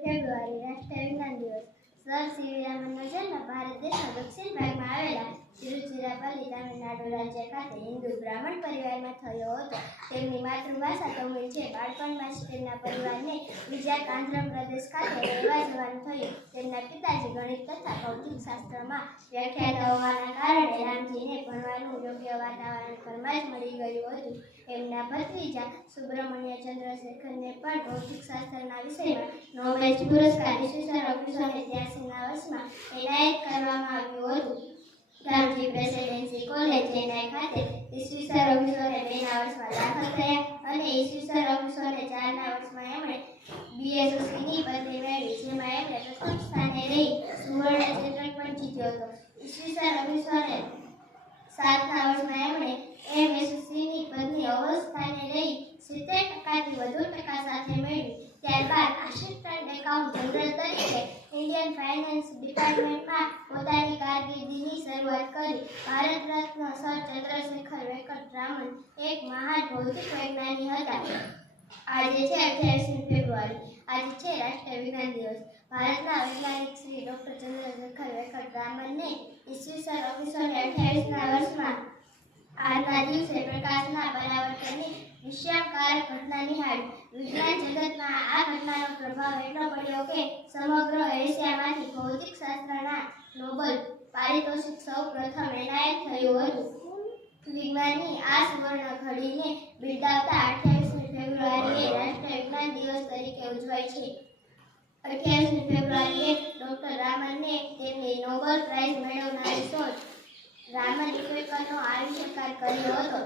ફેબ્રુઆરી રાષ્ટ્રીય વિજ્ઞાન દિવસ. સર સીવી રામનનો જન્મ ભારત દેશના દક્ષિણ ભાગમાં આવેલા તિરુચિરાપલ્લી તામિલનાડુ રાજ્ય ખાતે હિન્દુ બ્રાહ્મણ પરિવારમાં થયો હતો. તેમની માતૃભાષા તમિલ છે. બાળપણમાં જ તેમના પરિવારને ગુજરાત આંધ્રપ્રદેશ ખાતે રહેવા જવાનું થયું. તેમના પિતાજી ગણિત તથા ભૌતિક શાસ્ત્રમાં વ્યાખ્યા ભણવાનું વાતાવરણ જ મળી ગયું હતું. એમના ભત્રીજા સુબ્રમણ્ય ચંદ્રશેખરને પણ ભૌતિક શાસ્ત્રના વિષયમાં નોબેલ પુરસ્કાર ઈસવીસન ઓગણીસો ને ત્યાસીના વર્ષમાં એનાયત કરવામાં આવ્યું હતું. રામજી પ્રેસિડેન્સી કોલેજ ચેન્નાઈ ખાતે ઈસવીસન ઓગણીસો ને બેના વર્ષમાં દાખલ થયા અને ઈસવીસન ઓગણીસો ને ચારના વર્ષમાં એમણે બીએસસીની પદવી મેળવી, જેમાં એમણે પ્રથમ સ્થાને રહી સુવર્ણ ચંદ્રક પણ જીત્યો હતો. ઈસવીસન ઓગણીસો ને સાતના કરી ભારત રત્ન સર ચંદ્રશેખર વેંકટ રામન એક મહાન ભૌતિક વૈજ્ઞાનિક હતા. આજે છે અઠ્યાવીસમી ફેબ્રુઆરી. આજે છે રાષ્ટ્રીય વિજ્ઞાન દિવસ. ભારતના વૈજ્ઞાનિક શ્રી ડૉક્ટર ચંદ્રશેખર વેંકટ રામનને ઈસવીસન ઓગણીસો ને અઠ્યાવીસના વર્ષમાં આજના દિવસે પ્રકાશના પરાવર્તનની વિષયાકારક ઘટના નિહાળી. વિજ્ઞાન જગતમાં આ ઘટનાનો પ્રભાવ એટલો પડ્યો કે સમગ્ર એશિયામાંથી ભૌતિક શાસ્ત્રના નોબેલ પારિતોષિક સૌ પ્રથમ એનાયત થયું હતો. વિજ્ઞાનની આ સુવર્ણ ઘડીને બિરદાવતા અઠ્યાવીસમી ફેબ્રુઆરીએ રાષ્ટ્રીય દિવસ તરીકે ઉજવાય છે. અઠ્યાવીસમી ફેબ્રુઆરીએ ડોક્ટર રામનને તેમની નોબેલ પ્રાઇઝ મેળવનારી શોધ રામન ઇફેક્ટનો આવિષ્કાર કર્યો હતો.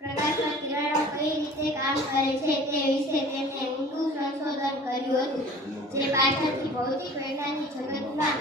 પ્રકાશના કિરણો કઈ રીતે કામ કરે છે તે વિશે તેમણે ઊંડું સંશોધન કર્યું હતું. જે પાછળથી ભૌતિક વૈજ્ઞાનિક જગતમાં